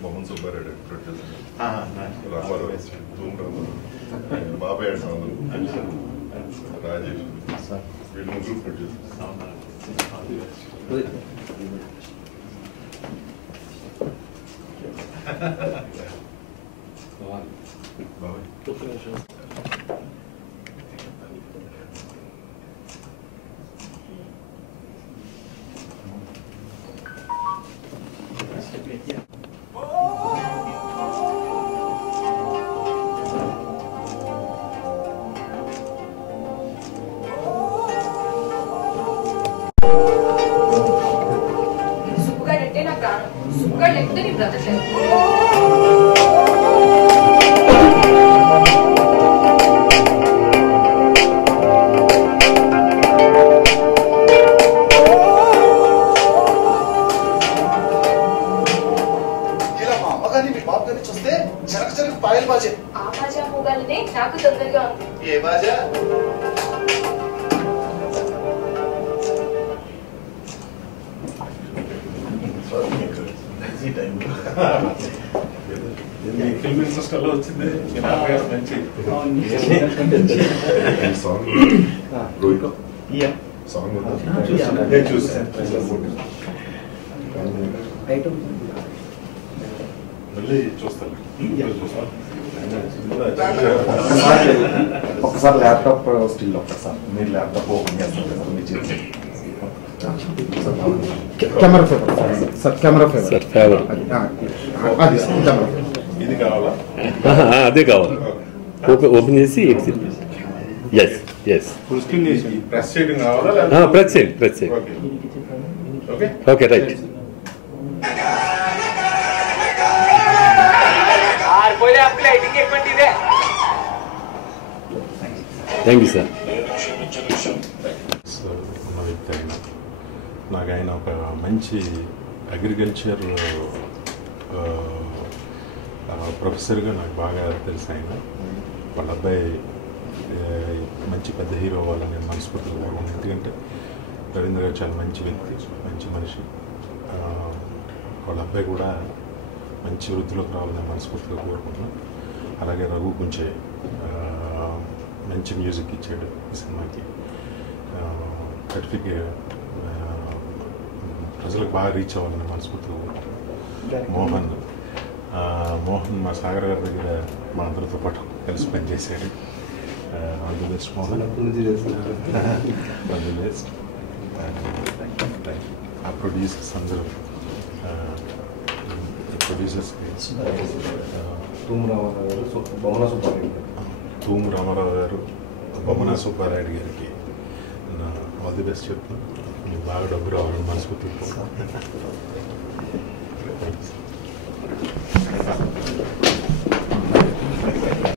Mohan Subbareddy producer. Ramaru, Doom Ramaru, Babu and Rajesh. We don't group producer. ఒకసారి laptop still ఒకసారి మీరు laptop open చేస్తారు camera ఫేవర్ sir camera ఫేవర్ అది ఇది కావాలా అదే కావాలి ఓపెన్ చేసి exit S S full screen చేసి ప్రెస్ చేయడం కావాలా ప్రెస్ చేయండి okay okay right thank you sir ఉన్న వ్యక్తి అయినా నాకు ఆయన ఒక మంచి అగ్రికల్చర్ ప్రొఫెసర్గా నాకు బాగా తెలుసు ఆయన వాళ్ళ అబ్బాయి మంచి పెద్ద హీరో అవ్వాలని నేను మనస్ఫూర్తిగా కోరుకున్నాను ఎందుకంటే రవీంద్ర గారు చాలా మంచి వ్యక్తి మంచి మనిషి వాళ్ళ అబ్బాయి కూడా మంచి వృత్తిలోకి రావాలని మనస్ఫూర్తిగా కోరుకుంటున్నాను అలాగే రఘు గుంచే మంచి మ్యూజిక్ ఇచ్చాడు ఈ సినిమాకి సర్టిఫికేట్ ప్రజలకు బాగా రీచ్ అవ్వాలని మనస్ఫూర్తిగా మోహన్ మా సాగర్ గారి దగ్గర మా అందరితో పాటు కలిసి పనిచేశాడు all the best Mohan all the best ఆ ప్రొడ్యూసర్స్ అందరూ ప్రొడ్యూసర్స్ తూము రామారావు గారు బొమ్మన సుబ్బారాయుడు గారికి ఆల్ ది బెస్ట్ చెప్తున్నాను బాగా డబ్బు రావాలని మనస్ఫూర్తిగా